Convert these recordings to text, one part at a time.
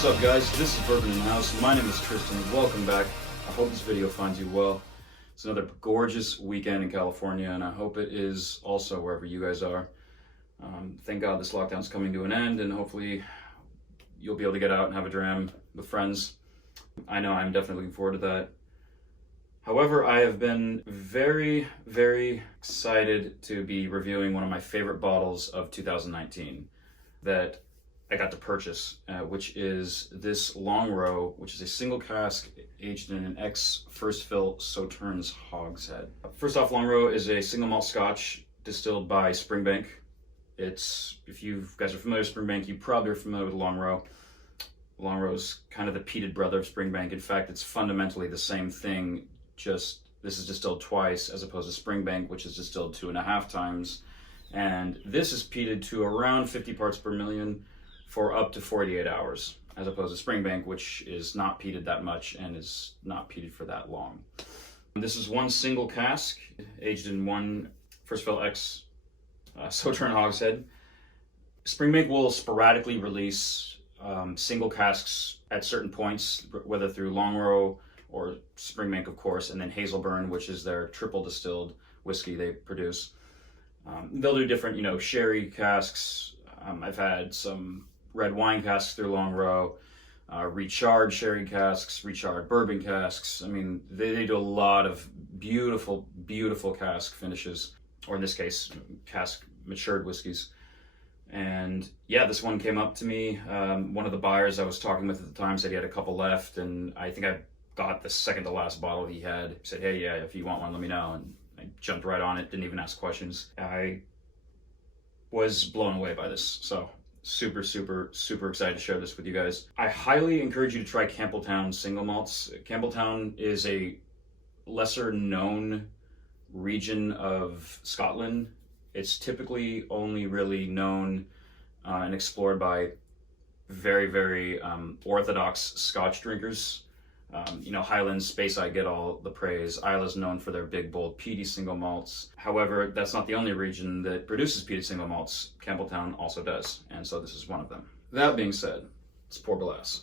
What's up, guys? This is Bourbon in the House. My name is Tristan. Welcome back. I hope this video finds you well. It's another gorgeous weekend in California, and I hope it is also wherever you guys are. Thank God this lockdown's coming to an end, and hopefully you'll be able to get out and have a dram with friends. I know I'm definitely looking forward to that. However, I have been very, very excited to be reviewing one of my favorite bottles of 2019 that I got to purchase, which is this Longrow, which is a single cask aged in an first fill Sauternes Hogshead. First off, Longrow is a single malt Scotch distilled by Springbank. If you guys are familiar with Springbank, you probably are familiar with Longrow. Longrow's kind of the peated brother of Springbank. In fact, it's fundamentally the same thing, just this is distilled twice as opposed to Springbank, which is distilled 2.5 times. And this is peated to around 50 parts per million for up to 48 hours, as opposed to Springbank, which is not peated that much and is not peated for that long. This is one single cask, aged in one first fill Sauternes Hogshead. Springbank will sporadically release single casks at certain points, whether through Longrow or Springbank, of course, and then Hazelburn, which is their triple distilled whiskey they produce. They'll do different, sherry casks. I've had some red wine casks through Longrow, recharred sherry casks, recharred bourbon casks. I mean, they do a lot of beautiful, beautiful cask finishes, or in this case, cask matured whiskeys. And yeah, this one came up to me. One of the buyers I was talking with at the time said he had a couple left, and I think I got the second to last bottle he had. He said, hey, yeah, if you want one, let me know. And I jumped right on it, didn't even ask questions. I was blown away by this. So super, super, super excited to share this with you guys. I highly encourage you to try Campbelltown single malts. Campbelltown is a lesser known region of Scotland. It's typically only really known and explored by very, very orthodox Scotch drinkers. Highlands, Speyside get all the praise. Isla's known for their big, bold, peaty single malts. However, that's not the only region that produces peated single malts. Campbelltown also does, and so this is one of them. That being said, let's pour glass.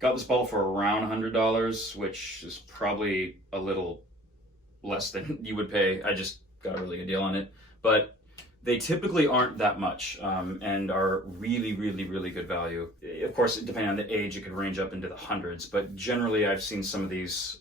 Got this bottle for around $100, which is probably a little less than you would pay. I just got a really good deal on it, but they typically aren't that much and are really, really, really good value. Of course, depending on the age, it could range up into the hundreds, but generally I've seen some of these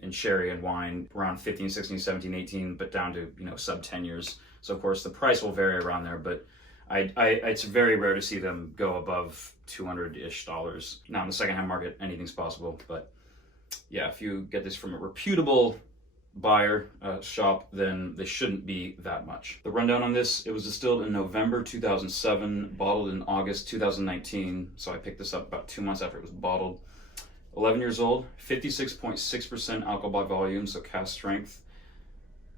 in sherry and wine around 15, 16, 17, 18, but down to, sub 10 years. So of course the price will vary around there, but it's very rare to see them go above $200-ish. Now in the secondhand market, anything's possible, but yeah, if you get this from a reputable buyer shop, then they shouldn't be that much. The rundown on this: it was distilled in November 2007, bottled in August 2019, so I picked this up about 2 months after it was bottled. 11 years old, 56.6% alcohol by volume, so cask strength,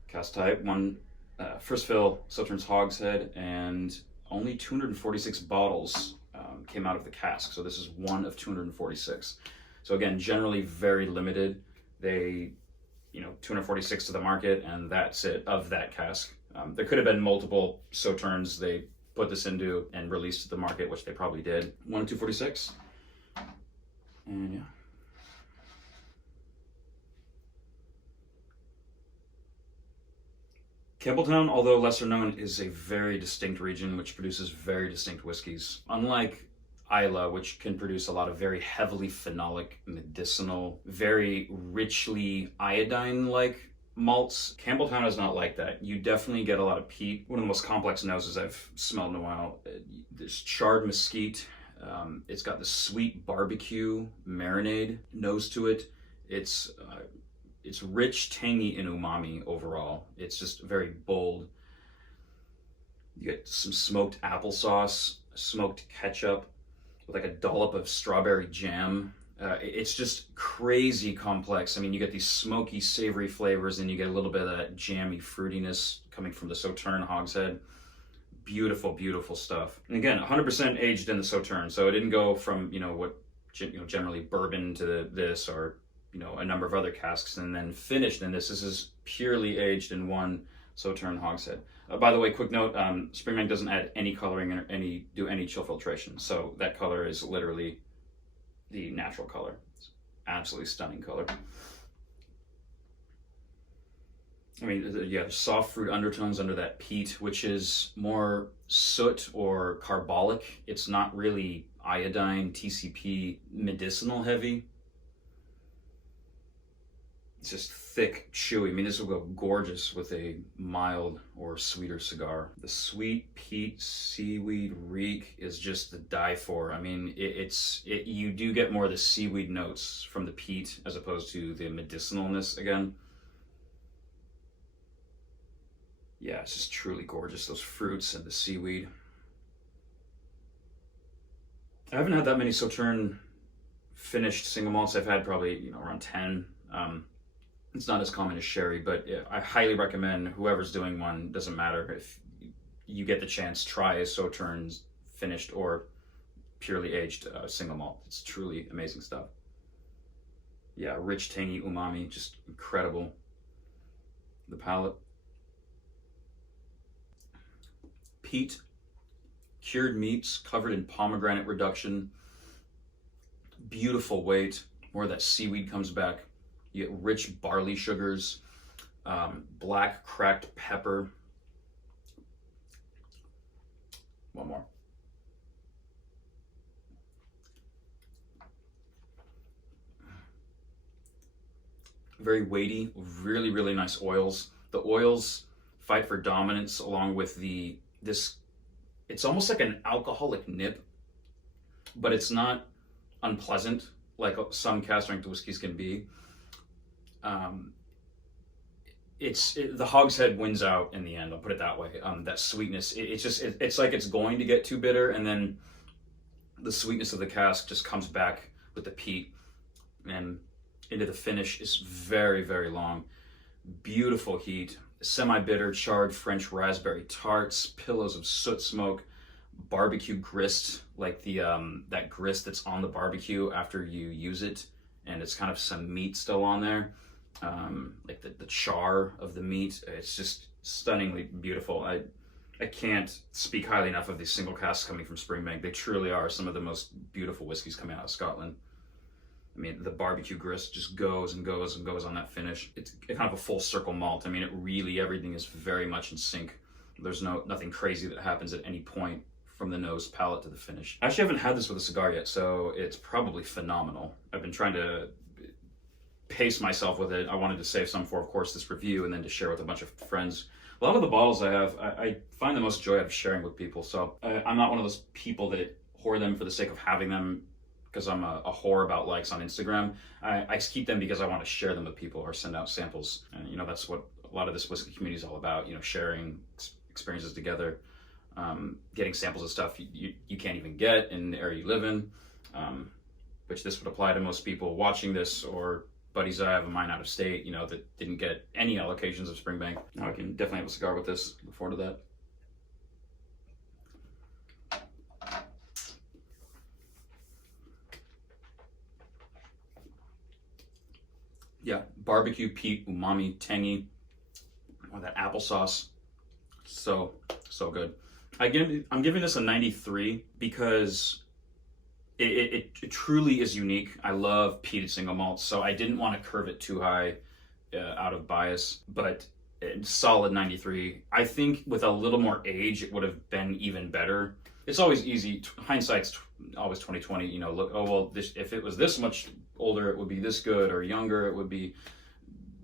cask type, one first fill Sauternes Hogshead, and only 246 bottles came out of the cask, so this is one of 246. So again, generally very limited. They 246 to the market, and that's it of that cask. There could have been multiple Sauternes they put this into and released to the market, which they probably did. 1 of 246. And yeah. Campbelltown, although lesser known, is a very distinct region which produces very distinct whiskeys. Unlike Isla, which can produce a lot of very heavily phenolic, medicinal, very richly iodine-like malts, Campbelltown is not like that. You definitely get a lot of peat. One of the most complex noses I've smelled in a while. There's charred mesquite. It's got the sweet barbecue marinade nose to it. It's rich, tangy, and umami overall. It's just very bold. You get some smoked applesauce, smoked ketchup, with like a dollop of strawberry jam. It's just crazy complex. I mean, you get these smoky, savory flavors, and you get a little bit of that jammy fruitiness coming from the Sauternes Hogshead. Beautiful, beautiful stuff. And again, 100% aged in the Sauternes, so it didn't go from what generally bourbon to this, or a number of other casks, and then finished in this. This is purely aged in one Sauternes Hogshead. By the way, quick note: Springbank doesn't add any coloring or do any chill filtration, so that color is literally the natural color. It's absolutely stunning color. I mean, yeah, the soft fruit undertones under that peat, which is more soot or carbolic. It's not really iodine, TCP, medicinal heavy. It's just thick, chewy. I mean, this will go gorgeous with a mild or sweeter cigar. The sweet peat seaweed reek is just to die for. I mean, you do get more of the seaweed notes from the peat as opposed to the medicinalness again. Yeah, it's just truly gorgeous, those fruits and the seaweed. I haven't had that many Sauternes finished single malts. I've had probably, around 10. It's not as common as sherry, but I highly recommend whoever's doing one, doesn't matter. If you get the chance, try a Sauternes finished or purely aged single malt. It's truly amazing stuff. Yeah, rich, tangy umami, just incredible. The palate. Peat, cured meats covered in pomegranate reduction. Beautiful weight. More of that seaweed comes back. You get rich barley sugars, black cracked pepper. One more. Very weighty, really, really nice oils. The oils fight for dominance along with it's almost like an alcoholic nip, but it's not unpleasant like some cask strength whiskeys can be. The Hogshead wins out in the end. I'll put it that way. That sweetness, it's like it's going to get too bitter, and then the sweetness of the cask just comes back with the peat, and into the finish is very, very long. Beautiful heat, semi-bitter charred French raspberry tarts, pillows of soot smoke, barbecue grist, like that grist that's on the barbecue after you use it, and it's kind of some meat still on there. Like the char of the meat. It's just stunningly beautiful. I can't speak highly enough of these single casks coming from Springbank. They truly are some of the most beautiful whiskeys coming out of Scotland. I mean, the barbecue grist just goes and goes and goes on that finish. It's kind of a full circle malt. I mean, everything is very much in sync. There's nothing crazy that happens at any point from the nose, palate to the finish. I actually haven't had this with a cigar yet, so it's probably phenomenal. I've been trying to pace myself with it. I wanted to save some for, of course, this review and then to share with a bunch of friends. A lot of the bottles I have, I find the most joy out of sharing with people. So I'm not one of those people that hoard them for the sake of having them because I'm a whore about likes on Instagram. I keep them because I want to share them with people or send out samples. And, that's what a lot of this whiskey community is all about, sharing experiences together, getting samples of stuff you can't even get in the area you live in, which this would apply to most people watching this or buddies I have of mine out of state, that didn't get any allocations of Springbank. Now I can definitely have a cigar with this. Look forward to that. Yeah, barbecue, peat, umami, tangy. Oh, that applesauce, so good. I'm giving this a 93 because it truly is unique. I love peated single malts, so I didn't want to curve it too high out of bias, but solid 93. I think with a little more age, it would have been even better. It's always easy. Hindsight's always 2020. Look, oh well, if it was this much older, it would be this good, or younger, it would be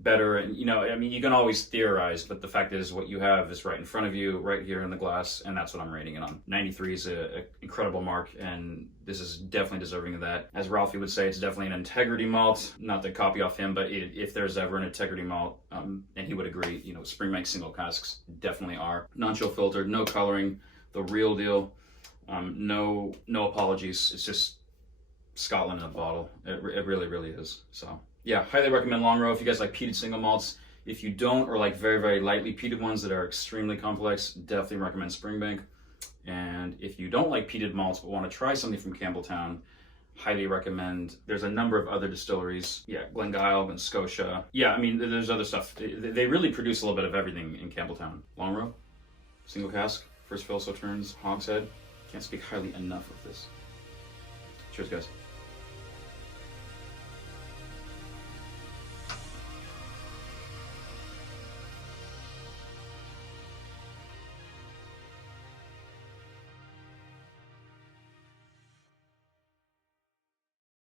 better. And you can always theorize, but the fact is, what you have is right in front of you, right here in the glass, and that's what I'm rating it on. 93 is an incredible mark, and this is definitely deserving of that. As Ralphie would say, it's definitely an integrity malt. Not to copy off him, but if there's ever an integrity malt, and he would agree, Springbank single casks definitely are. Non-chill filtered, no coloring, the real deal. No apologies. It's just Scotland in a bottle. It really, really is. So yeah, highly recommend Longrow if you guys like peated single malts. If you don't, or like very, very lightly peated ones that are extremely complex, definitely recommend Springbank. And if you don't like peated malts but want to try something from Campbelltown, highly recommend. There's a number of other distilleries. Yeah, Glengyle and Scotia. Yeah, I mean, there's other stuff. They really produce a little bit of everything in Campbelltown. Longrow, single cask, first fill Sauternes Hogshead. Can't speak highly enough of this. Cheers, guys.